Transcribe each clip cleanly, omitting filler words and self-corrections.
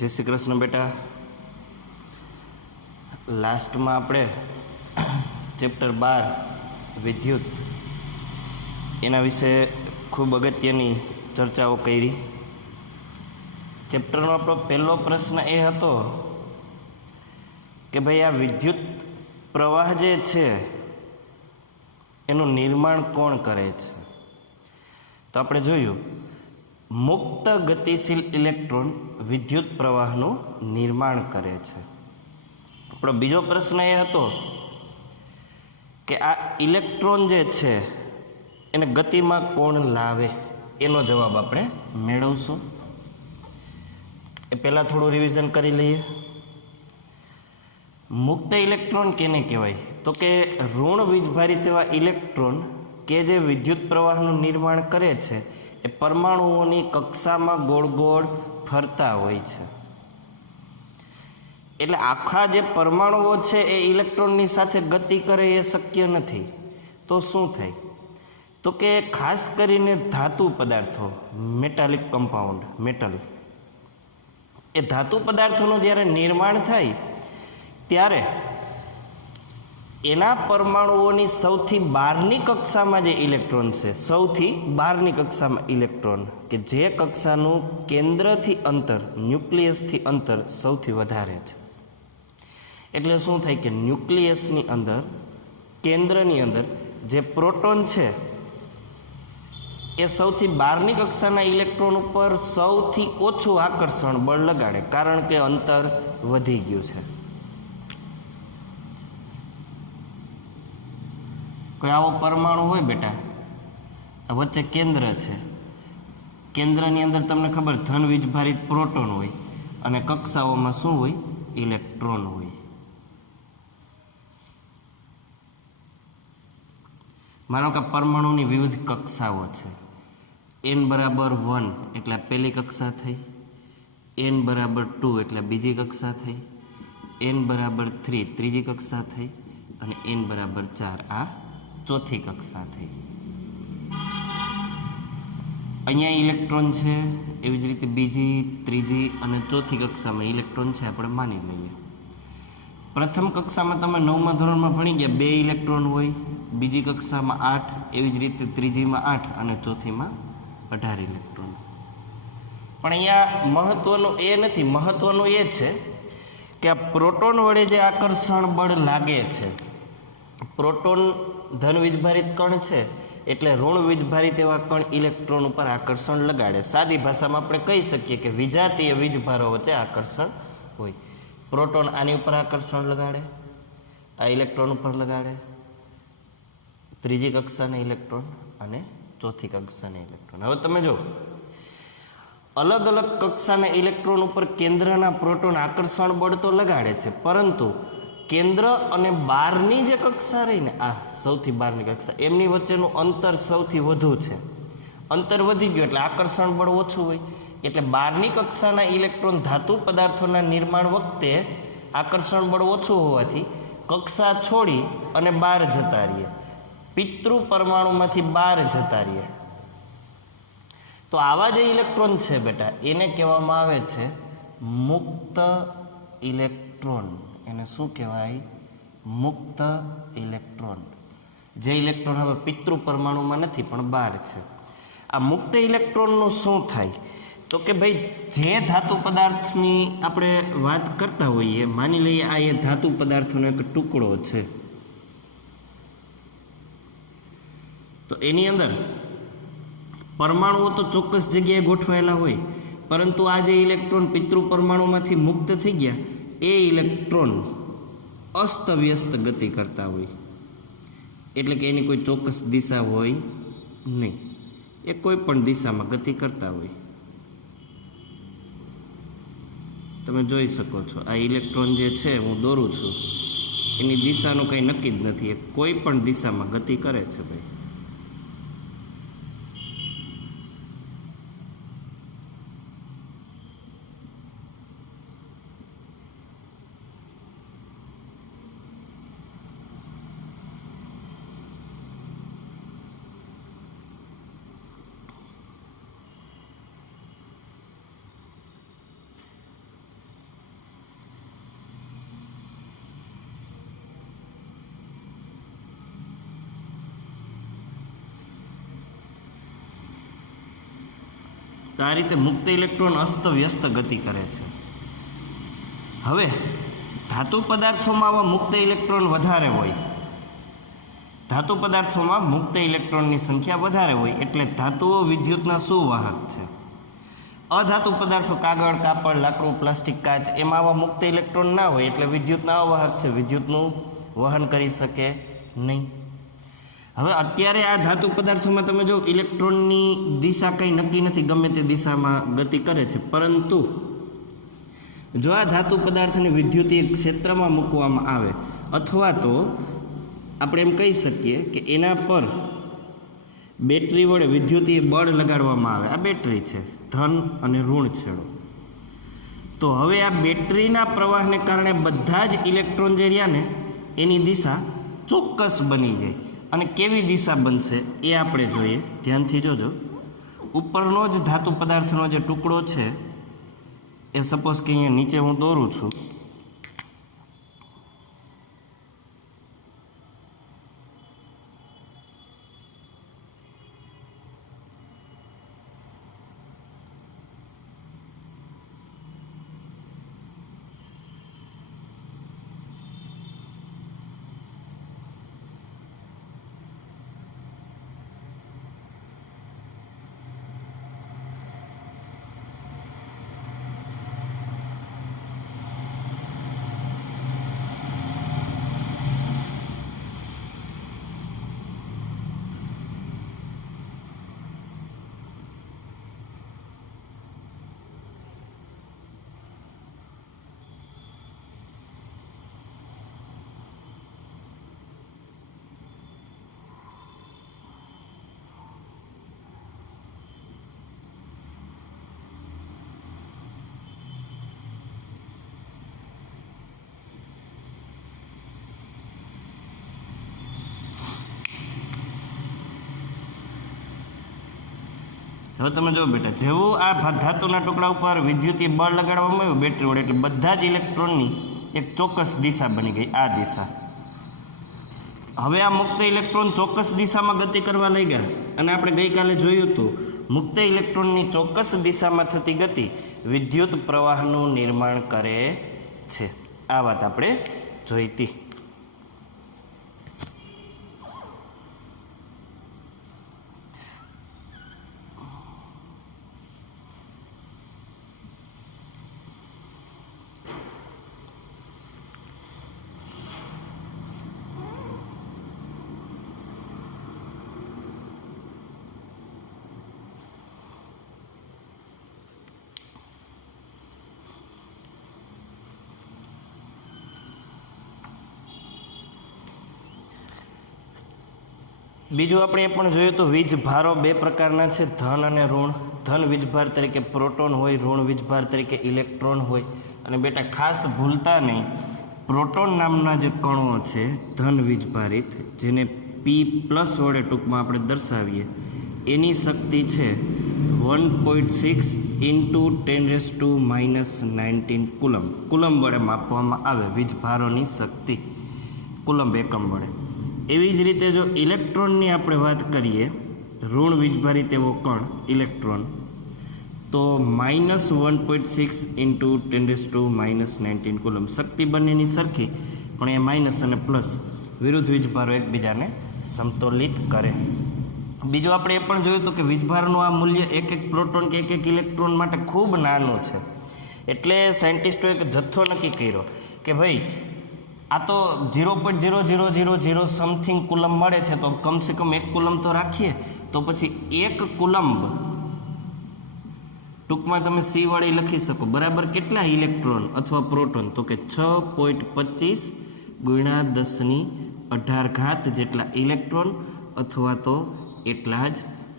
जय श्री कृष्ण बेटा। लास्ट में આપણે ચેપ્ટર 12 વિદ્યુત એના વિશે ખૂબ અગત્યની ચર્ચાઓ કરી। ચેપ્ટરનો આપણો પહેલો પ્રશ્ન એ હતો કે ભાઈ આ વિદ્યુત પ્રવાહ જે છે એનું નિર્માણ કોણ કરે છે। તો આપણે જોયું મુક્ત ગતિશીલ ઇલેક્ટ્રોન વિદ્યુત પ્રવાહનું નિર્માણ કરે છે। આપણો બીજો પ્રશ્ન એ હતો કે આ ઇલેક્ટ્રોન જે છે એને ગતિમાં કોણ લાવે, એનો જવાબ આપણે મેળવશું। એ પહેલાં થોડું રિવિઝન કરી લઈએ। મુક્ત ઇલેક્ટ્રોન કેને કહેવાય? તો કે ઋણ વીજભારિત એવા ઇલેક્ટ્રોન કે જે વિદ્યુત પ્રવાહનું નિર્માણ કરે છે એ પરમાણુઓની કક્ષામાં ગોળ ગોળ ફરતા હોય છે। એટલે આખા જે પરમાણુઓ છે એ ઇલેક્ટ્રોનની સાથે ગતિ કરે એ શક્ય નથી। તો શું થાય? તો કે ખાસ કરીને ધાતુ પદાર્થો, મેટાલિક કમ્પાઉન્ડ, મેટલ, એ ધાતુ પદાર્થોનું જ્યારે નિર્માણ થાય ત્યારે એના પરમાણુઓની સૌથી બહારની કક્ષામાં જે ઇલેક્ટ્રોન છે, સૌથી બહારની કક્ષામાં ઇલેક્ટ્રોન કે જે કક્ષાનું કેન્દ્રથી અંતર, ન્યુક્લિયસથી અંતર સૌથી વધારે છે। એટલે શું થાય કે ન્યુક્લિયસની અંદર, કેન્દ્રની અંદર જે પ્રોટોન છે એ સૌથી બહારની કક્ષાના ઇલેક્ટ્રોન ઉપર સૌથી ઓછું આકર્ષણ બળ લગાડે, કારણ કે અંતર વધી ગયું છે। કોઈ આવો પરમાણુ હોય બેટા, વચ્ચે કેન્દ્ર છે, કેન્દ્રની અંદર તમને ખબર ધન વીજભારિત પ્રોટોન હોય અને કક્ષાઓમાં શું હોય? ઇલેક્ટ્રોન હોય। માનો કે પરમાણુની વિવિધ કક્ષાઓ છે। n બરાબર 1 એટલે પહેલી કક્ષા થઈ, n બરાબર 2 એટલે બીજી કક્ષા થઈ, n બરાબર 3 ત્રીજી કક્ષા થઈ અને n બરાબર 4 આ ચોથી કક્ષા થઈ। અહીંયા ઇલેક્ટ્રોન છે, એવી જ રીતે બીજી, ત્રીજી અને ચોથી કક્ષામાં ઇલેક્ટ્રોન છે આપણે માની લઈએ। પ્રથમ કક્ષામાં તમે 9મા ધોરણમાં ભણી ગયા 2 ઇલેક્ટ્રોન હોય, બીજી કક્ષામાં 8, એવી જ રીતે ત્રીજીમાં 8 અને ચોથીમાં 18 ઇલેક્ટ્રોન। પણ અહીંયા મહત્વનું એ નથી, મહત્વનું એ છે કે આ પ્રોટોન વડે જે આકર્ષણ બળ લાગે છે, પ્રોટોન ધન વીજભારિત કણ છે એટલે ઋણ વીજભારિત એવા કણ ઇલેક્ટ્રોન ઉપર આકર્ષણ લગાડે। સાદી ભાષામાં આપણે કહી શકીએ કે વિજાતીય વીજભારો વચ્ચે આકર્ષણ હોય। પ્રોટોન આની ઉપર આકર્ષણ લગાડે, આ ઇલેક્ટ્રોન ઉપર લગાડે, ત્રીજી કક્ષાના ઇલેક્ટ્રોન અને ચોથી કક્ષાના ઇલેક્ટ્રોન। હવે તમે જો અલગ અલગ કક્ષાના ઇલેક્ટ્રોન ઉપર કેન્દ્રના પ્રોટોન આકર્ષણ બળ તો લગાડે છે, પરંતુ કેન્દ્ર અને બહારની જે કક્ષા રહી ને, આ સૌથી બહારની કક્ષા, એમની વચ્ચેનું અંતર સૌથી વધુ છે। અંતર વધી ગયું એટલે આકર્ષણ બળ ઓછું હોય, એટલે બહારની કક્ષાના ઇલેક્ટ્રોન ધાતુ પદાર્થોના નિર્માણ વખતે આકર્ષણ બળ ઓછું હોવાથી કક્ષા છોડી અને બહાર જતા રહીએ, પિતૃ પરમાણુમાંથી બહાર જતા રહીએ। તો આવા જે ઇલેક્ટ્રોન છે બેટા, એને કહેવામાં આવે છે મુક્ત ઇલેક્ટ્રોન। એને શું કહેવાય? મુક્ત ઇલેક્ટ્રોન। જે ઇલેક્ટ્રોન હવે પિતૃ પરમાણુમાં નથી પણ બહાર છે। આ મુક્ત ઇલેક્ટ્રોનનું શું થાય? તો કે ભાઈ જે ધાતુ પદાર્થની આપણે વાત કરતા હોઈએ, માની લઈએ આ એ ધાતુ પદાર્થનો એક ટુકડો છે, તો એની અંદર પરમાણુઓ તો ચોક્કસ જગ્યાએ ગોઠવાયેલા હોય, પરંતુ આ જે ઇલેક્ટ્રોન પિતૃ પરમાણુમાંથી મુક્ત થઈ ગયા એ ઇલેક્ટ્રોન અસ્તવ્યસ્ત ગતિ કરતા હોય, એટલે કે એની કોઈ ચોક્કસ દિશા હોય નહીં, એ કોઈ પણ દિશામાં ગતિ કરતા હોય। તમે જોઈ શકો છો આ ઇલેક્ટ્રોન જે છે હું દોરું છું, એની દિશાનું કંઈ નક્કી જ નથી, એ કોઈ પણ દિશામાં ગતિ કરે છે ભાઈ। તો આ રીતે મુક્ત ઇલેક્ટ્રોન અસ્તવ્યસ્ત ગતિ કરે છે. હવે ધાતુ પદાર્થોમાં આવા મુક્ત ઇલેક્ટ્રોન વધારે હોય, ધાતુ પદાર્થોમાં મુક્ત ઇલેક્ટ્રોનની સંખ્યા વધારે હોય એટલે ધાતુઓ વિદ્યુતના સુવાહક છે. અધાતુ પદાર્થો કાગળ, કાપડ, લાકડું, પ્લાસ્ટિક, કાચ એમાં આવા મુક્ત ઇલેક્ટ્રોન ના હોય એટલે વિદ્યુતના અવાહક છે, વિદ્યુતનું વહન કરી શકે નહીં. હવે અત્યારે આ ધાતુ પદાર્થોમાં તમે જો ઇલેક્ટ્રોનની દિશા કંઈ નક્કી નથી, ગમે તે દિશામાં ગતિ કરે છે, પરંતુ જો આ ધાતુ પદાર્થને વિદ્યુતીય ક્ષેત્રમાં મૂકવામાં આવે અથવા તો આપણે એમ કહી શકીએ કે એના પર બેટરી વડે વિદ્યુતીય બળ લગાડવામાં આવે, આ બેટરી છે, ધન અને ઋણ છેડો, તો હવે આ બેટરીના પ્રવાહને કારણે બધા જ ઇલેક્ટ્રોન જે રહ્યા ને એની દિશા ચોક્કસ બની જાય. અને કેવી દિશા બનશે એ આપણે જોઈએ, ધ્યાનથી જોજો. ઉપરનો જ ધાતુ પદાર્થનો જે ટુકડો છે એ સપોઝ કે અહીંયા નીચે હું દોરું છું, હવે તમે જો બેટા, જેવું આ ધાતુના ટુકડા ઉપર વિદ્યુતીય બળ લગાડવામાં આવ્યું બેટરી વડે એટલે બધા જ ઇલેક્ટ્રોનની એક ચોક્કસ દિશા બની ગઈ, આ દિશા. હવે આ મુક્ત ઇલેક્ટ્રોન ચોક્કસ દિશામાં ગતિ કરવા લઈ ગયા અને આપણે ગઈકાલે જોયું હતું મુક્ત ઇલેક્ટ્રોનની ચોક્કસ દિશામાં થતી ગતિ વિદ્યુત પ્રવાહનું નિર્માણ કરે છે. આ વાત આપણે જોઈ હતી. બીજું આપણે એ પણ જોયું તો વીજભારો બે પ્રકારના છે, ધન અને ઋણ. ધન વીજભાર તરીકે પ્રોટોન હોય, ઋણ વીજભાર તરીકે ઇલેક્ટ્રોન હોય. અને બેટા ખાસ ભૂલતા નહીં, પ્રોટોન નામના જે કણો છે ધન વીજભારિત, જેને P+ વડે ટૂંકમાં આપણે દર્શાવીએ, એની શક્તિ છે 1.6 × 10⁻⁻19 કુલમ. કુલમ વડે માપવામાં આવે વીજભારોની શક્તિ, કુલમ એકમ વડે. એવી જ રીતે જો ઇલેક્ટ્રોનની આપણે વાત કરીએ, ઋણ વીજભારિત એવો કણ ઇલેક્ટ્રોન, તો -1.6 × 10⁻⁻19 કુલમ. શક્તિ બંનેની સરખી, પણ એ માઇનસ અને પ્લસ વિરુદ્ધ વીજભારો એકબીજાને સમતોલિત કરે. બીજું આપણે એ પણ જોયું હતું કે વીજભારનું આ મૂલ્ય એક એક પ્રોટોન કે એક ઇલેક્ટ્રોન માટે ખૂબ નાનું છે. એટલે સાયન્ટિસ્ટોએ એક જથ્થો નક્કી કર્યો કે ભાઈ આ તો 0.0000 સમથિંગ કુલમ મળે છે, તો કમસે કમ એક કુલમ તો રાખીએ. તો પછી એક કુલંબ ટૂંકમાં તમે C વડે લખી શકો, બરાબર કેટલા ઇલેક્ટ્રોન અથવા પ્રોટોન? તો કે 6.25 × 10⁻18 જેટલા ઇલેક્ટ્રોન અથવા તો એટલા જ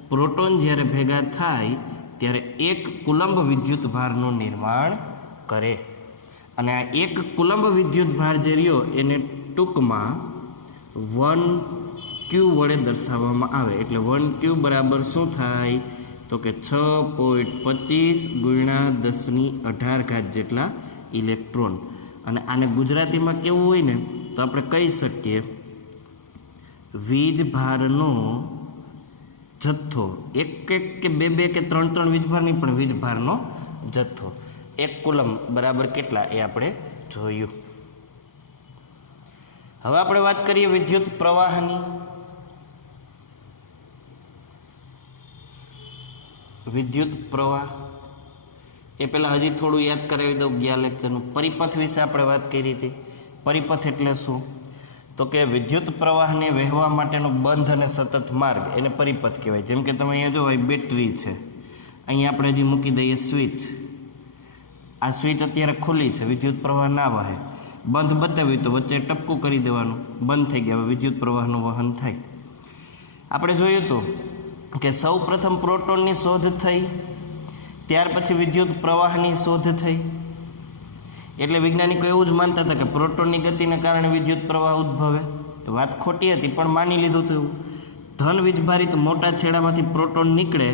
પ્રોટોન જ્યારે ભેગા થાય ત્યારે એક કુલંબ વિદ્યુત ભારનું નિર્માણ કરે. અને આ એક કુલંબ વિદ્યુત ભાર જે રહ્યો એને ટૂંકમાં 1Q વડે દર્શાવવામાં આવે. એટલે 1Q બરાબર શું થાય? તો કે 6.25 × 10⁻18 જેટલા ઇલેક્ટ્રોન. અને આને ગુજરાતીમાં કેવું હોય ને તો આપણે કહી શકીએ વીજભારનો જથ્થો, એક એક કે બે બે કે ત્રણ ત્રણ વીજભાર નહીં, પણ વીજભારનો જથ્થો. 1 કુલમ બરાબર કેટલા એ આપણે જોયું. હવે આપણે વાત કરીએ વિદ્યુત પ્રવાહની. વિદ્યુત પ્રવાહ એ પહેલાં હજી થોડું યાદ કરાવી દઉં ગયા લેક્ચરનું. પરિપથ વિશે આપણે વાત કરી હતી. પરિપથ એટલે શું? તો કે વિદ્યુત પ્રવાહને વહેવા માટેનો બંધ અને સતત માર્ગ એને પરિપથ કહેવાય. જેમ કે તમે અહીંયા જો બેટરી છે, અહીંયા આપણે હજી મૂકી દઈએ સ્વિચ. આ સ્વિચ અત્યારે ખુલ્લી છે, વિદ્યુત પ્રવાહ ના વહે. બંધ બતાવ્યું તો વચ્ચે ટપકું કરી દેવાનું, બંધ થઈ ગયા, વિદ્યુત પ્રવાહનું વહન થાય. આપણે જોયું હતું કે સૌ પ્રથમ પ્રોટોનની શોધ થઈ, ત્યાર પછી વિદ્યુત પ્રવાહની શોધ થઈ. એટલે વૈજ્ઞાનિકો એવું જ માનતા હતા કે પ્રોટોનની ગતિને કારણે વિદ્યુત પ્રવાહ ઉદ્ભવે. વાત ખોટી હતી, પણ માની લીધું હતું એવું. ધન વીજભારિત મોટા છેડામાંથી પ્રોટોન નીકળે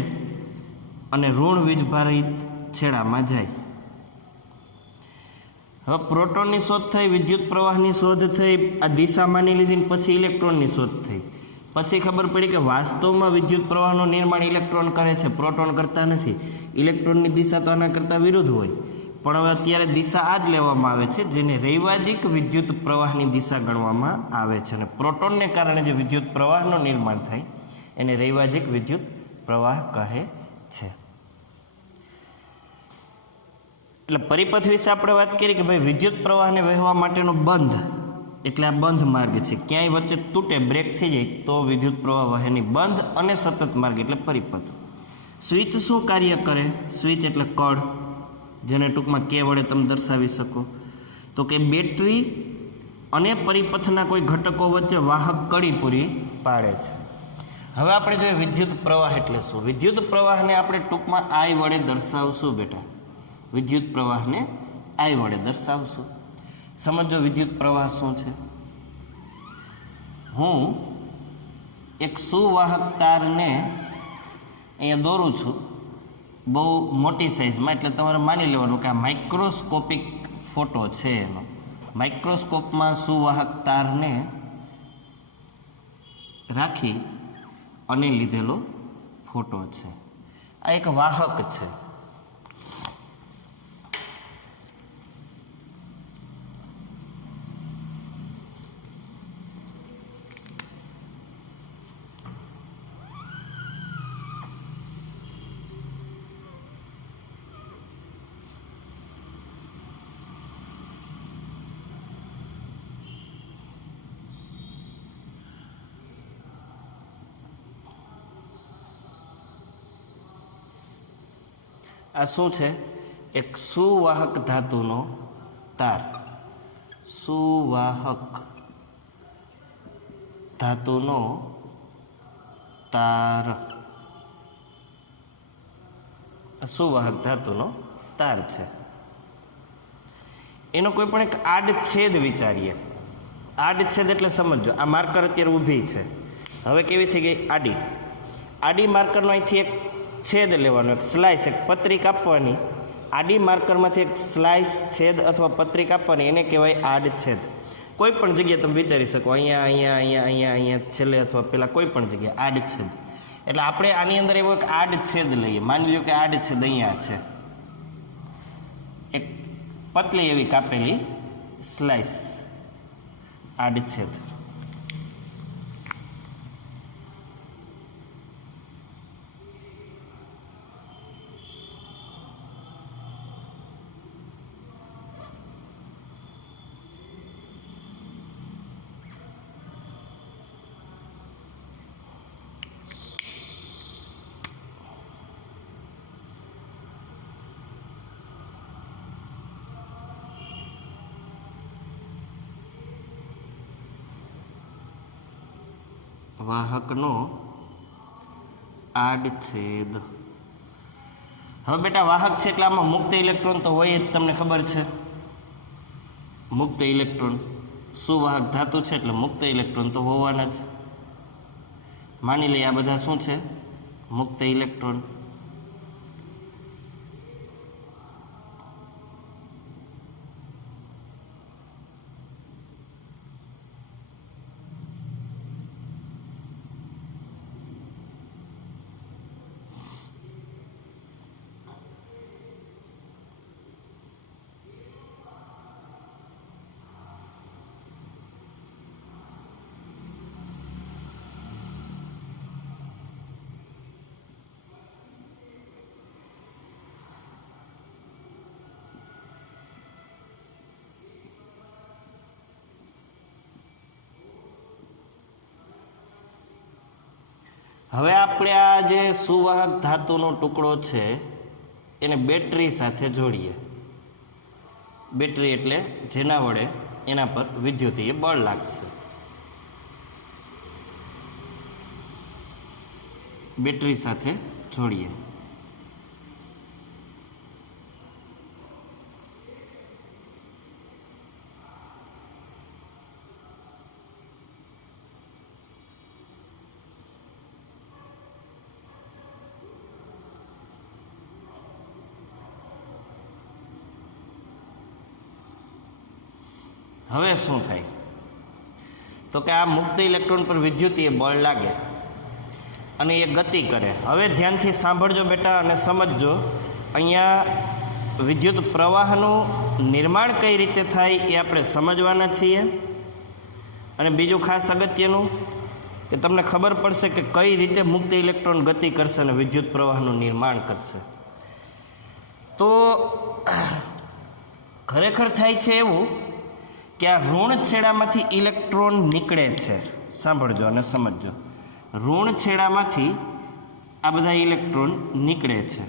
અને ઋણ વીજભારિત છેડામાં જાય. હવે પ્રોટોનની શોધ થઈ, વિદ્યુત પ્રવાહની શોધ થઈ, આ દિશા માની લીધી, પછી ઇલેક્ટ્રોનની શોધ થઈ. પછી ખબર પડી કે વાસ્તવમાં વિદ્યુત પ્રવાહનું નિર્માણ ઇલેક્ટ્રોન કરે છે, પ્રોટોન કરતા નથી. ઇલેક્ટ્રોનની દિશા તો આના કરતાં વિરુદ્ધ હોય, પણ હવે અત્યારે દિશા આ જ લેવામાં આવે છે, જેને રૈવાજિક વિદ્યુત પ્રવાહની દિશા ગણવામાં આવે છે. અને પ્રોટોનને કારણે જે વિદ્યુત પ્રવાહનું નિર્માણ થાય એને રૈવાજિક વિદ્યુત પ્રવાહ કહે છે. એટલે પરિપથ વિશે આપણે વાત કરી કે ભાઈ વિદ્યુત પ્રવાહને વહેવા માટેનો બંધ એટલે આ બંધ માર્ગ છે. ક્યાંય વચ્ચે તૂટે, બ્રેક થઈ જાય તો વિદ્યુત પ્રવાહ વહેની બંધ અને સતત માર્ગ એટલે પરિપથ. સ્વિચ શું કાર્ય કરે? સ્વિચ એટલે કળ, જેને ટૂંકમાં કે વડે તમે દર્શાવી શકો. તો કે બેટરી અને પરિપથના કોઈ ઘટકો વચ્ચે વાહક કડી પૂરી પાડે છે. હવે આપણે જોઈએ વિદ્યુત પ્રવાહ એટલે શું. વિદ્યુત પ્રવાહને આપણે ટૂંકમાં આઈ વડે દર્શાવશું બેટા. વિદ્યુત પ્રવાહને આઈ વડે દર્શાવશું. સમજો વિદ્યુત પ્રવાહ શું છે. હું એક સુવાહક તારને અહીંયા દોરું છું બહુ મોટી સાઇઝમાં, એટલે તમારે માની લેવાનું કે આ માઇક્રોસ્કોપિક ફોટો છે એનો. માઇક્રોસ્કોપમાં સુવાહક તારને રાખી અને લીધેલો ફોટો છે. આ એક વાહક છે. આ શું છે? એક સુવાહક ધાતુનો તાર. સુવાહક ધાતુનો તાર. સુવાહક ધાતુનો તાર છે. એનો કોઈ પણ એક આડછેદ વિચારીએ. આડછેદ એટલે સમજો, આ માર્કર અત્યારે ઊભી છે, હવે કેવી થઈ ગઈ? આડી. આડી માર્કરનો અહીંથી એક છેદ લેવાનો, એક સ્લાઇસ, એક પતરી કાપવાની. આડી માર્કરમાંથી એક સ્લાઇસ, છેદ અથવા પતરી કાપવાની, એને કહેવાય આડછેદ. કોઈ પણ જગ્યાએ તમે વિચારી શકો, અહીંયા અહીંયા અહીંયા અહીંયા અહીંયા છેલ્લે અથવા પેલા કોઈ પણ જગ્યાએ આડછેદ. એટલે આપણે આની અંદર એવો એક આડછેદ લઈએ. માની લો કે આડછેદ અહીંયા છે, એક પતલી એવી કાપેલી સ્લાઇસ, આડછેદ. વાહકનો આડછેદ. હવે બેટા વાહક છે એટલે આમાં મુક્ત ઇલેક્ટ્રોન તો હોય જ, તમને ખબર છે. મુક્ત ઇલેક્ટ્રોન, સુવાહક ધાતુ છે એટલે મુક્ત ઇલેક્ટ્રોન તો હોવાના જ. માની લઈએ આ બધા શું છે? મુક્ત ઇલેક્ટ્રોન. હવે આપણે આ જે સુવાહક ધાતુનો ટુકડો છે એને બેટરી સાથે જોડીએ. બેટરી એટલે જેના વડે એના પર વિદ્યુતીય બળ લાગશે. બેટરી સાથે જોડીએ. હવે શું થાય તો કે આ મુક્ત ઇલેક્ટ્રોન પર વિદ્યુતીય બળ લાગે અને એ ગતિ કરે. હવે ધ્યાનથી સાંભળજો બેટા અને સમજજો. અહીંયા વિદ્યુત પ્રવાહનું નિર્માણ કઈ રીતે થાય એ આપણે સમજવાના છીએ. અને બીજું ખાસ અગત્યનું કે તમને ખબર પડશે કે કઈ રીતે મુક્ત ઇલેક્ટ્રોન ગતિ કરશે અને વિદ્યુત પ્રવાહનું નિર્માણ કરશે. તો ખરેખર થાય છે એવું કે આ ઋણ છેડામાંથી ઇલેક્ટ્રોન નીકળે છે. સાંભળજો અને સમજજો. ઋણ છેડામાંથી આ બધા ઇલેક્ટ્રોન નીકળે છે.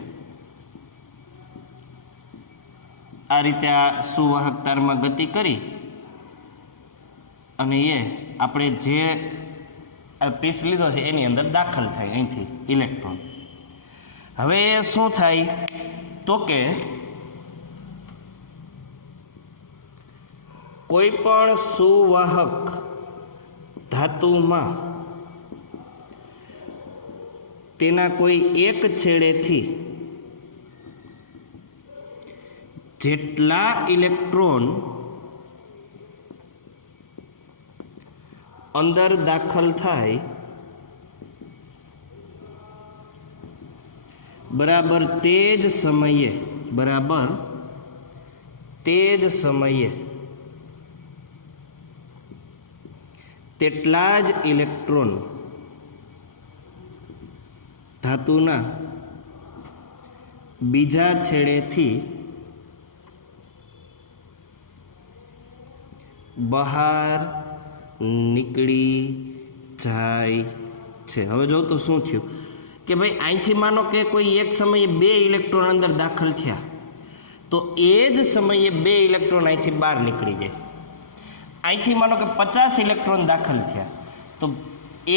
આ રીતે આ સુવાહક તારમાં ગતિ કરી અને એ આપણે જે પીસ લીધો છે એની અંદર દાખલ થાય અહીંથી ઇલેક્ટ્રોન. હવે એ શું થાય તો કે કોઈ પણ સુવાહક ધાતુમાં તેના કોઈ એક છેડેથી જેટલા ઇલેક્ટ્રોન અંદર દાખલ થાય બરાબર તે જ સમયે તેટલા જ ઇલેક્ટ્રોન ધાતુના બીજા છેડેથી બહાર નીકળી જાય છે. હવે જો તો શું થયું કે ભાઈ અહીંથી માનો કે કોઈ એક સમયે 2 ઇલેક્ટ્રોન અંદર દાખલ થયા તો એ જ સમયે 2 ઇલેક્ટ્રોન અહીંથી બહાર નીકળી જાય. અહીંથી માનો કે 50 ઇલેક્ટ્રોન દાખલ થયા તો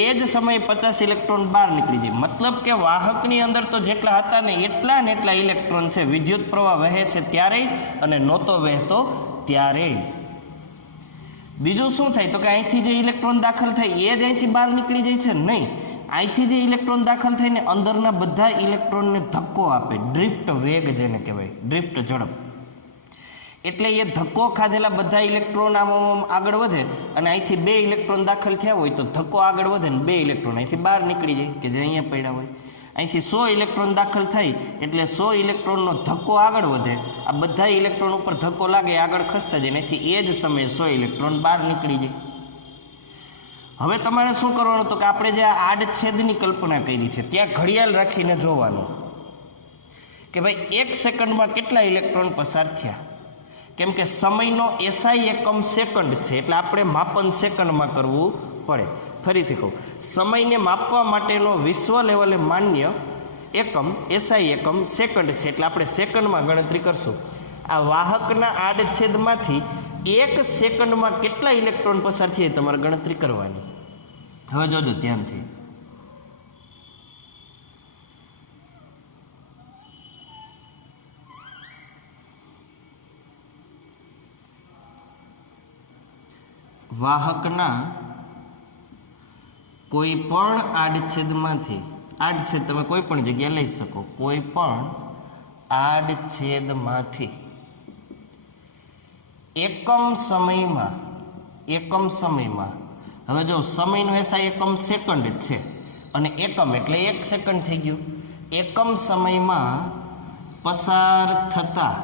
એ જ સમયે 50 ઇલેક્ટ્રોન બહાર નીકળી જાય. મતલબ કે વાહકની અંદર તો જેટલા હતા ને એટલા ઇલેક્ટ્રોન છે. વિદ્યુત પ્રવાહ વહે છે ત્યારે અને નહોતો વહેતો ત્યારે. બીજું શું થાય તો કે અહીંથી જે ઇલેક્ટ્રોન દાખલ થાય એ જ અહીંથી બહાર નીકળી જાય છે? નહીં. અહીંથી જે ઇલેક્ટ્રોન દાખલ થાય ને અંદરના બધા ઇલેક્ટ્રોનને ધક્કો આપે. ડ્રિફ્ટ વેગ જેને કહેવાય, ડ્રિફ્ટ ઝડપ. એટલે એ ધક્કો ખાધેલા બધા ઇલેક્ટ્રોન આમ આગળ વધે અને અહીંથી 2 ઇલેક્ટ્રોન દાખલ થયા હોય તો ધક્કો આગળ વધે ને 2 ઇલેક્ટ્રોન અહીંથી બહાર નીકળી જાય કે જે અહીંયા પડ્યા હોય. અહીંથી 100 ઇલેક્ટ્રોન દાખલ થાય એટલે 100 ઇલેક્ટ્રોનનો ધક્કો આગળ વધે. આ બધા ઇલેક્ટ્રોન ઉપર ધક્કો લાગે આગળ ખસતા જાય. અહીંથી એ જ સમયે 100 ઇલેક્ટ્રોન બહાર નીકળી જાય. હવે તમારે શું કરવાનું તો કે આપણે જે આડછેદની કલ્પના કરી છે ત્યાં ઘડિયાળ રાખીને જોવાનું કે ભાઈ 1 સેકન્ડમાં કેટલા ઇલેક્ટ્રોન પસાર થયા. કેમ કે સમયનો એસઆઈ એકમ સેકન્ડ છે એટલે આપણે માપન સેકન્ડમાં કરવું પડે. ફરીથી કહું, સમયને માપવા માટેનો વિશ્વ લેવલે માન્ય એકમ એસઆઈ એકમ સેકન્ડ છે એટલે આપણે સેકન્ડમાં ગણતરી કરશું. આ વાહકના આડછેદમાંથી 1 સેકન્ડમાં કેટલા ઇલેક્ટ્રોન પસાર થયા તમારે ગણતરી કરવાની. હવે જોજો ધ્યાનથી. વાહકના કોઈ પણ આડછેદમાંથી, આડછેદ તમે કોઈ પણ જગ્યાએ લઈ શકો, કોઈ પણ આડછેદમાંથી એકમ સમયમાં હવે જો સમયનો એસઆઈ એકમ સેકન્ડ છે અને એકમ એટલે 1 સેકન્ડ થઈ ગયું. એકમ સમયમાં પસાર થતા,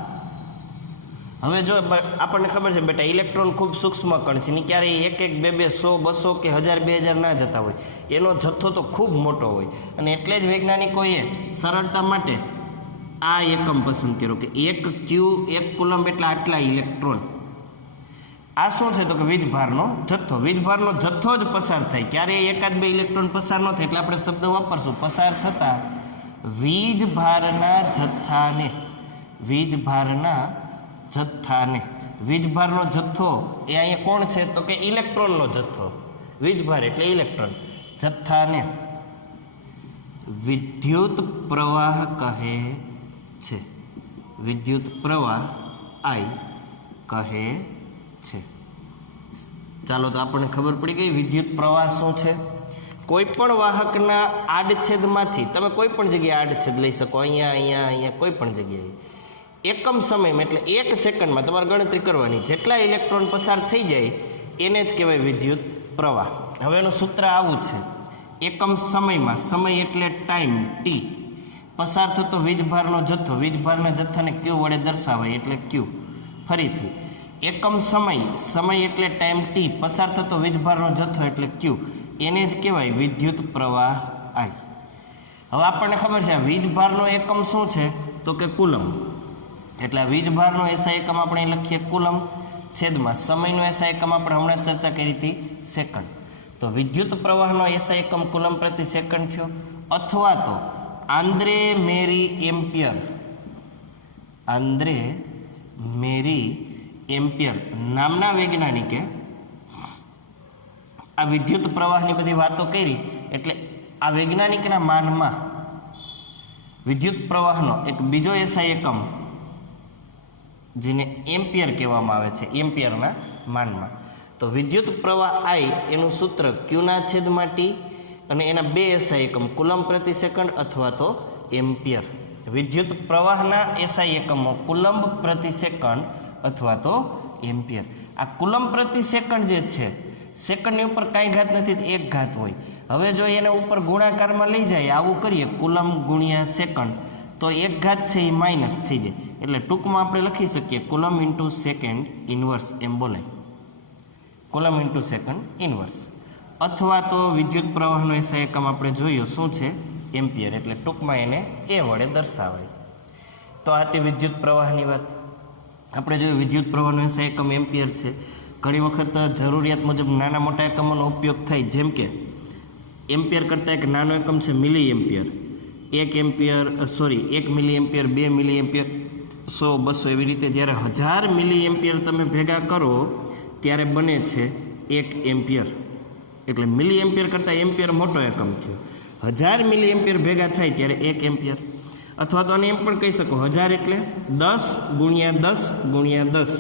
હવે જો આપણને ખબર છે બેટા ઇલેક્ટ્રોન ખૂબ સૂક્ષ્મ કણ છે ને ક્યારેય 1 1 2 2 100 200 કે 1000 2000 ના જતા હોય. એનો જથ્થો તો ખૂબ મોટો હોય અને એટલે જ વૈજ્ઞાનિકોએ સરળતા માટે આ એકમ પસંદ કર્યો કે 1 ક્યુ 1 કુલમ્બ એટલે આટલા ઇલેક્ટ્રોન. આ શું છે તો કે વીજભારનો જથ્થો. વીજભારનો જથ્થો જ પસાર થાય, ક્યારેય એકાદ બે ઇલેક્ટ્રોન પસાર ન થાય એટલે આપણે શબ્દ વાપરશું પસાર થતા વીજભારના જથ્થાને. વીજભારના જથ્થાને. વીજભારનો જથ્થો એ અહીંયા કોણ છે તો કે ઇલેક્ટ્રોનનો જથ્થો. વીજભાર એટલે ઇલેક્ટ્રોન. જથ્થાને વિદ્યુત પ્રવાહ કહે છે. વિદ્યુત પ્રવાહ I કહે છે. ચાલો તો આપણને ખબર પડી ગઈ વિદ્યુત પ્રવાહ શું છે. કોઈ પણ વાહકના આડછેદમાંથી તમે કોઈ પણ જગ્યાએ આડછેદ લઈ શકો, અહીંયા કોઈ પણ જગ્યાએ એકમ સમયમાં એટલે 1 સેકન્ડમાં તમારે ગણતરી કરવાની, જેટલા ઇલેક્ટ્રોન પસાર થઈ જાય એને જ કહેવાય વિદ્યુત પ્રવાહ. હવે એનું સૂત્ર આવું છે, એકમ સમયમાં, સમય એટલે ટાઈમ T, પસાર થતો વીજભારનો જથ્થો, વીજભારના જથ્થાને Q વડે દર્શાવાય એટલે Q. ફરીથી એકમ સમય, સમય એટલે ટાઈમ T, પસાર થતો વીજભારનો જથ્થો એટલે Q, એને જ કહેવાય વિદ્યુત પ્રવાહ I. હવે આપણને ખબર છે આ વીજભારનો એકમ શું છે તો કે કુલમ. એટલે આ વીજભારનો એસઆઈ એકમ આપણે લખીએ કુલમ, છેદમાં સમયનો એસઆઈ એકમ આપણે હમણાં ચર્ચા કરી હતી સેકન્ડ. તો વિદ્યુત પ્રવાહનો એસઆઈ એકમ કુલમ પ્રતિ સેકન્ડ થયો. અથવા તો આંદ્રે મેરી એમ્પિયર, આંદ્રે મેરી એમ્પિયર નામના વૈજ્ઞાનિકે આ વિદ્યુત પ્રવાહની બધી વાતો કરી, એટલે આ વૈજ્ઞાનિકના માનમાં વિદ્યુત પ્રવાહનો એક બીજો એસઆઈ એકમ જેને એમ્પિયર કહેવામાં આવે છે, એમ્પિયરના માનમાં. તો વિદ્યુત પ્રવાહ I એનું સૂત્ર ક્યુના છેદમાં T અને એના બે એસઆઈ એકમ કુલમ પ્રતિ સેકન્ડ અથવા તો એમ્પિયર. વિદ્યુત પ્રવાહના એસઆઈ એકમો કુલમ પ્રતિ સેકન્ડ અથવા તો એમ્પિયર. આ કુલમ પ્રતિ સેકન્ડ જે છે, સેકન્ડની ઉપર કાંઈ ઘાત નથી, એક ઘાત હોય. હવે જો એને ઉપર ગુણાકારમાં લઈ જાય, આવું કરીએ કુલમ ગુણ્યા સેકન્ડ, તો એક ઘાત છે એ માઇનસ થઈ જાય. એટલે ટૂંકમાં આપણે લખી શકીએ કુલમ ઇન્ટુ સેકન્ડ ઇન્વર્સ એમ બોલાય, કુલમ ઇન્ટુ સેકન્ડ ઇન્વર્સ. અથવા તો વિદ્યુત પ્રવાહનો એસઆઈ એકમ આપણે જોયો શું છે એમ્પિયર, એટલે ટૂંકમાં એને એ વડે દર્શાવાય. તો આ તે વિદ્યુત પ્રવાહની વાત. આપણે જોયું વિદ્યુત પ્રવાહનો એસઆઈ એકમ એમ્પિયર છે. ઘણી વખત જરૂરિયાત મુજબ નાના મોટા એકમોનો ઉપયોગ થાય, જેમ કે એમ્પિયર કરતાં એક નાનો એકમ છે મિલી એમ્પિયર. 1 એમ્પિયર 1 મિલી એમ્પિયર, 2 મિલી એમ્પિયર, 100, 200 એવી રીતે જ્યારે 1000 મિલી એમ્પિયર તમે ભેગા કરો ત્યારે બને છે 1 એમ્પિયર. એટલે મિલી એમ્પિયર કરતાં એમ્પિયર મોટો એકમ થયો. 1000 મિલી એમ્પિયર ભેગા થાય ત્યારે 1 એમ્પિયર. અથવા તો આને એમ પણ કહી શકો 1000 એટલે 10 ગુણ્યા 10 ગુણ્યા 10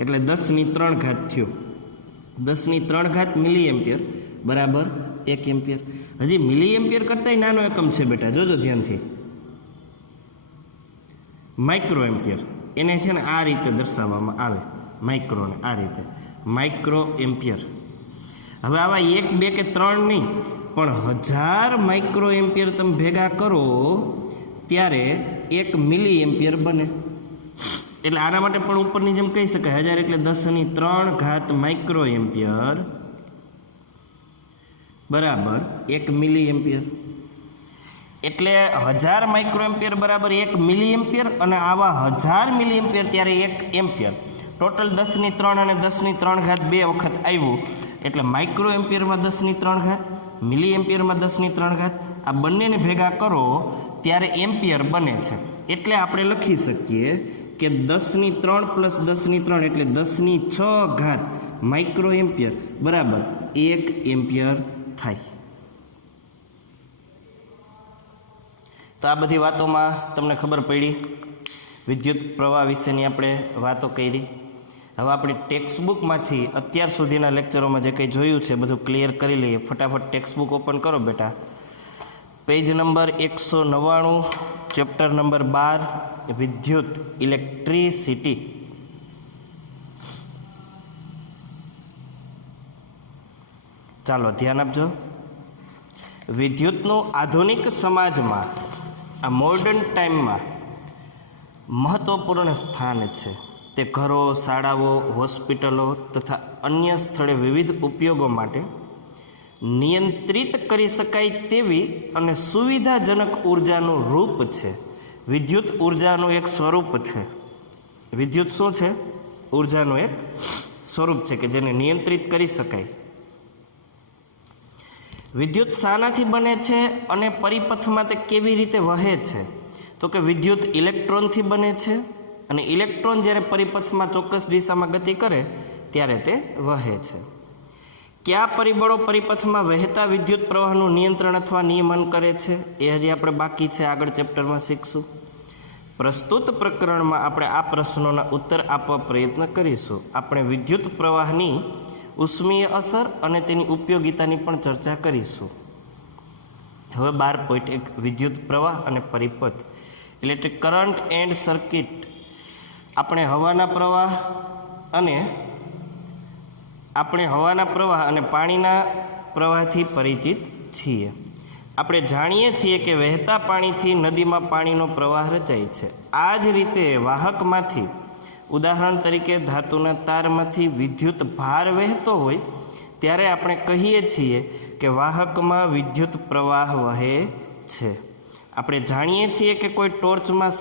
એટલે 10ની 3 ઘાત થયો. 10ની 3 ઘાત મિલી એમ્પિયર બરાબર 1 એમ્પિયર. હજી મિલી એમ્પિયર કરતાંય નાનો એકમ છે બેટા, જોજો ધ્યાનથી, માઇક્રો એમ્પિયર. એને છે ને આ રીતે દર્શાવવામાં આવે, માઇક્રોને આ રીતે, માઇક્રો એમ્પિયર. હવે આવા 1, 2 કે 3 નહીં, પણ 1000 માઇક્રો એમ્પિયર તમે ભેગા કરો ત્યારે 1 મિલી એમ્પિયર બને. એટલે આના માટે પણ ઉપરની જેમ કહી શકાય 1000 એટલે 10ની 3 ઘાત માઇક્રો એમ્પિયર બરાબર 1 મિલી એમ્પિયર. એટલે 1000 માઇક્રો એમ્પિયર બરાબર 1 મિલી એમ્પિયર, અને આવા 1000 મિલી એમ્પિયર ત્યારે 1 એમ્પિયર. ટોટલ 10ની 3 અને 10ની 3 ઘાત 2 વખત આવ્યું, એટલે માઇક્રો એમ્પિયરમાં 10ની 3 ઘાત, મિલી એમ્પિયરમાં 10ની 3 ઘાત, આ બંનેને ભેગા કરો ત્યારે એમ્પિયર બને છે. એટલે આપણે લખી શકીએ કે 10ની 3 પ્લસ 10ની 3 એટલે 10ની 6 ઘાત માઇક્રો એમ્પિયર બરાબર 1 એમ્પિયર થાય. તો આ બધી વાતોમાં તમને ખબર પડી, વિદ્યુત પ્રવાહ વિશેની આપણે વાતો કરી. હવે આપણી ટેક્સ્ટબુકમાંથી અત્યાર સુધીના લેક્ચરોમાં જે કંઈ જોયું છે બધું ક્લિયર કરી લઈએ. ફટાફટ ટેક્સ્ટબુક ઓપન કરો બેટા. પેજ નંબર 199, ચેપ્ટર નંબર 12, વિદ્યુત, ઇલેક્ટ્રિસિટી. ચાલો ધ્યાન આપજો. વિદ્યુતનું આધુનિક સમાજમાં, આ મોડર્ન ટાઈમમાં મહત્વપૂર્ણ સ્થાન છે. તે ઘરો, શાળાઓ, હોસ્પિટલો તથા અન્ય સ્થળે વિવિધ ઉપયોગો માટે નિયંત્રિત કરી શકાય તેવી અને સુવિધાજનક ઉર્જાનું રૂપ છે. વિદ્યુત ઉર્જાનું એક સ્વરૂપ છે. વિદ્યુત શું છે? ઉર્જાનું એક સ્વરૂપ છે કે જેને નિયંત્રિત કરી શકાય. વિદ્યુત શાનાથી બને છે અને પરિપથમાં તે કેવી રીતે વહે છે? તો કે વિદ્યુત ઇલેક્ટ્રોનથી બને છે અને ઇલેક્ટ્રોન જ્યારે પરિપથમાં ચોક્કસ દિશામાં ગતિ કરે ત્યારે તે વહે છે. કયા પરિબળો પરિપથમાં વહેતા વિદ્યુત પ્રવાહનું નિયંત્રણ અથવા નિયમન કરે છે? એ હજી આપણે બાકી છે, આગળ ચેપ્ટરમાં શીખશું. પ્રસ્તુત પ્રકરણમાં આપણે આ પ્રશ્નોના ઉત્તર આપવા પ્રયત્ન કરીશું. આપણે વિદ્યુત પ્રવાહની ઉષ્મીય અસર અને તેની ઉપયોગિતાની પણ ચર્ચા કરીશું. હવે 12.1 વિદ્યુત પ્રવાહ અને પરિપથ, ઇલેક્ટ્રિક કરંટ એન્ડ સર્કિટ. આપણે હવાના પ્રવાહ અને પાણીના પ્રવાહથી પરિચિત છીએ. આપણે જાણીએ છીએ કે વહેતા પાણીથી નદીમાં પાણીનો પ્રવાહ રચાય છે. આ જ રીતે વાહકમાંથી, ઉદાહરણ તરીકે ધાતુના તારમાંથી વિદ્યુત ભાર વહેતો હોય ત્યારે આપણે કહીએ છીએ કે વાહકમાં વિદ્યુત પ્રવાહ વહે છે. આપણે જાણીએ છીએ કે કોઈ ટોર્ચમાં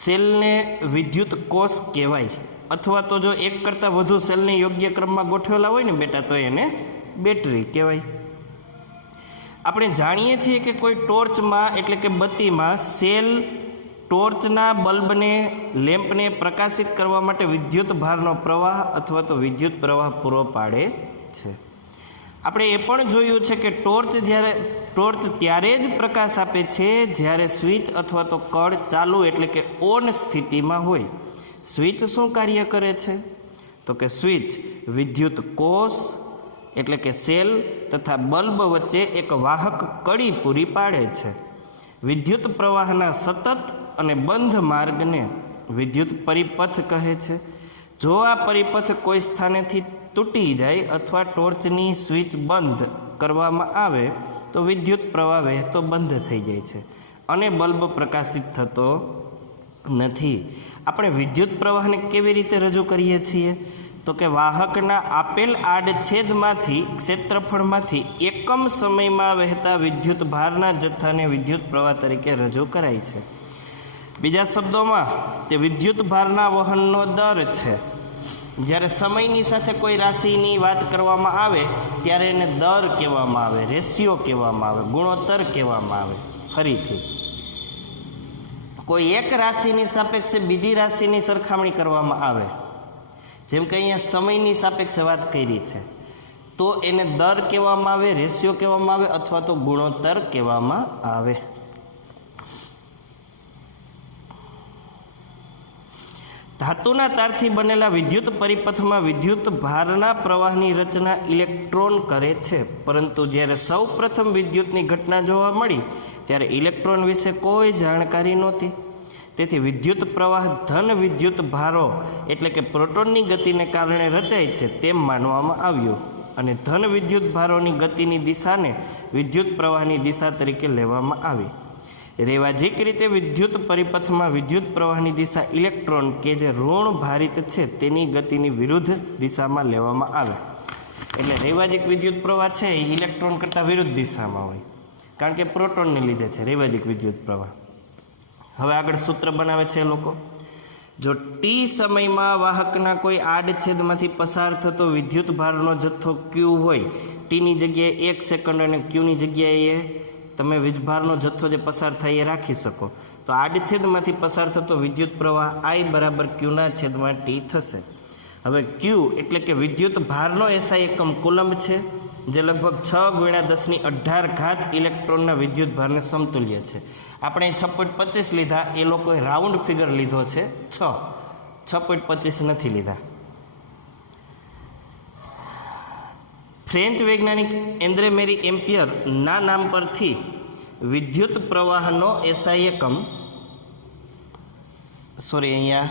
સેલને વિદ્યુત કોષ કહેવાય, અથવા તો જો એક કરતાં વધુ સેલને યોગ્ય ક્રમમાં ગોઠવેલા હોય ને બેટા તો એને બેટરી કહેવાય. આપણે જાણીએ છીએ કે કોઈ ટોર્ચમાં એટલે કે બત્તીમાં ટોર્ચના બલ્બને, લેમ્પને પ્રકાશિત કરવા માટે વિદ્યુત ભારનો પ્રવાહ અથવા તો વિદ્યુત પ્રવાહ પૂરો પાડે છે. આપણે એ પણ જોયું છે કે ટોર્ચ ત્યારે જ પ્રકાશ આપે છે જ્યારે સ્વિચ અથવા તો કળ ચાલુ એટલે કે ઓન સ્થિતિમાં હોય. સ્વિચ શું કાર્ય કરે છે? તો કે સ્વિચ વિદ્યુત કોષ એટલે કે સેલ તથા બલ્બ વચ્ચે એક વાહક કડી પૂરી પાડે છે. વિદ્યુત પ્રવાહના સતત અને બંધ માર્ગને વિદ્યુત પરિપથ કહે છે. જો આ પરિપથ કોઈ સ્થાનેથી તૂટી જાય અથવા ટોર્ચની સ્વિચ બંધ કરવામાં આવે તો વિદ્યુત પ્રવાહ વહેતો બંધ થઈ જાય છે અને બલ્બ પ્રકાશિત થતો નથી. આપણે વિદ્યુત પ્રવાહને કેવી રીતે રજૂ કરીએ છીએ? તો કે વાહકના આપેલ આડછેદમાંથી ક્ષેત્રફળમાંથી એકમ સમયમાં વહેતા વિદ્યુત ભારના જથ્થાને વિદ્યુત પ્રવાહ તરીકે રજૂ કરાય છે. બીજા શબ્દોમાં તે વિદ્યુત ભારના વહનનો દર છે. જ્યારે સમયની સાથે કોઈ રાશિની વાત કરવામાં આવે ત્યારે એને દર કહેવામાં આવે, રેશિયો કહેવામાં આવે, ગુણોત્તર કહેવામાં આવે. ફરીથી કોઈ એક રાશિની સાપેક્ષે બીજી રાશિની સરખામણી કરવામાં આવે, જેમ કે અહીંયા સમયની સાપેક્ષે વાત કરી છે, તો એને દર કહેવામાં આવે, રેશિયો કહેવામાં આવે અથવા તો ગુણોત્તર કહેવામાં આવે. ધાતુના તારથી બનેલા વિદ્યુત પરિપથમાં વિદ્યુત ભારના પ્રવાહની રચના ઇલેક્ટ્રોન કરે છે, પરંતુ જ્યારે સૌ પ્રથમ વિદ્યુતની ઘટના જોવા મળી ત્યારે ઇલેક્ટ્રોન વિશે કોઈ જાણકારી નહોતી. તેથી વિદ્યુત પ્રવાહ ધન વિદ્યુત ભારો એટલે કે પ્રોટોનની ગતિને કારણે રચાય છે તેમ માનવામાં આવ્યું અને ધન વિદ્યુત ભારોની ગતિની દિશાને વિદ્યુત પ્રવાહની દિશા તરીકે લેવામાં આવી. રેવાજીક રીતે વિદ્યુત પરિપથમાં વિદ્યુત પ્રવાહની દિશા ઇલેક્ટ્રોન કે જે ઋણ ભારિત છે તેની ગતિની વિરુદ્ધ દિશામાં લેવામાં આવે. એટલે રેવાજીક વિદ્યુત પ્રવાહ છે એ ઇલેક્ટ્રોન કરતાં વિરુદ્ધ દિશામાં હોય, કારણ કે પ્રોટોનને લીધે છે રેવાજીક વિદ્યુત પ્રવાહ. હવે આગળ સૂત્ર બનાવે છે એ લોકો. જો ટી સમયમાં વાહકના કોઈ આડછેદમાંથી પસાર થતો વિદ્યુત ભારનો જથ્થો ક્યુ હોય, ટીની જગ્યાએ 1 સેકન્ડ અને ક્યુની જગ્યાએ તમે વીજભારનો જથ્થો જે પસાર થાય એ રાખી શકો, તો આડછેદમાંથી પસાર થતો વિદ્યુત પ્રવાહ I બરાબર ક્યુના છેદમાં ટી થશે. હવે ક્યુ એટલે કે વિદ્યુત ભારનો એસઆઈ એકમ કુલંબ છે, જે લગભગ 6×1018 ઇલેક્ટ્રોનના વિદ્યુત ભારને સમતુલ્ય છે. આપણે 6.25 લીધા, એ લોકોએ રાઉન્ડ ફિગર લીધો છે 6.25 નથી લીધા. ફ્રેન્ચ વૈજ્ઞાનિક એન્દ્રે મેરી એમ્પિયર ના નામ પરથી વિદ્યુત પ્રવાહનો એસઆઈ એકમ, અહીંયા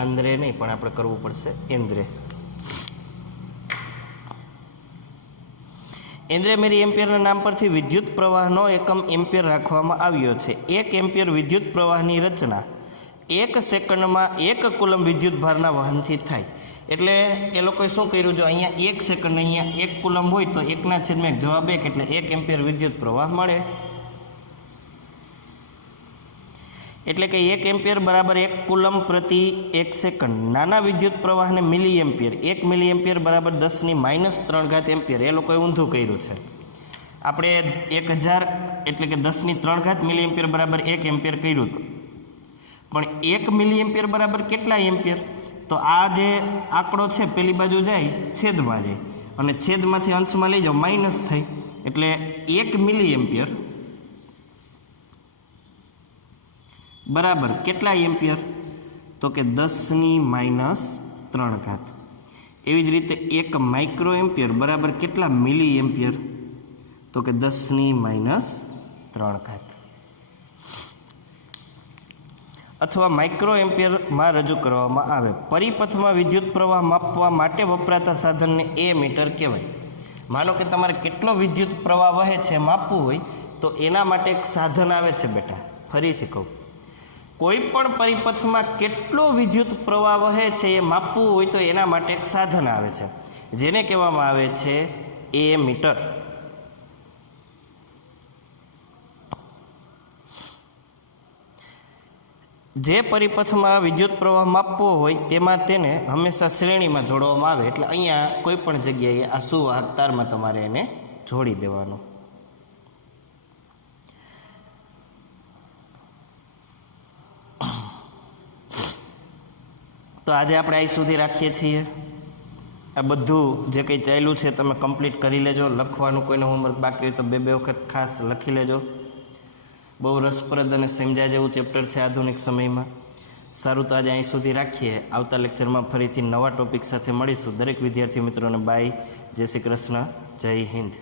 આંદ્રે નહીં પણ આપણે કરવું પડશે એન્દ્રે મેરી એમ્પિયરના નામ પરથી વિદ્યુત પ્રવાહનો એકમ એમ્પિયર રાખવામાં આવ્યો છે. 1 એમ્પિયર વિદ્યુત પ્રવાહની રચના 1 સેકન્ડમાં 1 કુલમ વિદ્યુત ભારના વહનથી થાય. એટલે એ લોકોએ શું કર્યું, જો અહીંયા 1 સેકન્ડ અહીંયા 1 કુલમ હોય તો 1/1 જવાબ 1 એટલે 1 એમ્પિયર વિદ્યુત પ્રવાહ મળે. એટલે કે 1 એમ્પિયર બરાબર 1 કુલમ પ્રતિ 1 સેકન્ડ. નાના વિદ્યુત પ્રવાહને મિલી એમ્પિયર, 1 મિલી એમ્પિયર બરાબર 10⁻³ એમ્પિયર. એ લોકોએ ઊંધું કર્યું છે. આપણે 1000 એટલે કે 10⁻³ મિલી એમ્પિયર બરાબર 1 એમ્પિયર કર્યું હતું, પણ 1 મિલી એમ્પિયર બરાબર કેટલા એમ્પિયર? તો આ જે આંકડો છે પેલી બાજુ જાય, છેદમાં જાય, અને છેદમાંથી અંશમાં લઈ જાઓ, માઇનસ થાય. એટલે 1 મિલી એમ્પિયર બરાબર કેટલા એમ્પિયર? તો કે 10⁻³. એવી જ રીતે 1 માઇક્રો એમ્પિયર બરાબર કેટલા મિલી એમ્પિયર? તો કે 10⁻³ અથવા માઇક્રો એમ્પિયરમાં રજૂ કરવામાં આવે. પરિપથમાં વિદ્યુત પ્રવાહ માપવા માટે વપરાતા સાધનને એમીટર કહેવાય. માનો કે તમારે કેટલો વિદ્યુત પ્રવાહ વહે છે માપવું હોય તો એના માટે એક સાધન આવે છે બેટા. ફરીથી કહું, કોઈ પણ પરિપથમાં કેટલો વિદ્યુત પ્રવાહ વહે છે એ માપવું હોય તો એના માટે એક સાધન આવે છે, જેને કહેવામાં આવે છે એમીટર. જે પરિપથમાં વિદ્યુત પ્રવાહ માપવો હોય તેમાં તેને હંમેશા શ્રેણીમાં જોડવામાં આવે. એટલે અહીંયા કોઈ પણ જગ્યાએ આ સુવાહક તારમાં તમારે એને જોડી દેવાનું. તો આજે આપણે અહીં સુધી રાખીએ છીએ. આ બધું જે કંઈ ચાલ્યું છે તમે કમ્પ્લીટ કરી લેજો. લખવાનું કોઈને હોમવર્ક બાકી હોય તો 2 વખત ખાસ લખી લેજો. બહુ રસપ્રદ અને સમજાય જેવું ચેપ્ટર છે આધુનિક સમયમાં. સારું, તો આજે અહીં સુધી રાખીએ. આવતા લેક્ચરમાં ફરીથી નવા ટોપિક સાથે મળીશું. દરેક વિદ્યાર્થી મિત્રોને બાય, જય શ્રી કૃષ્ણ, જય હિન્દ.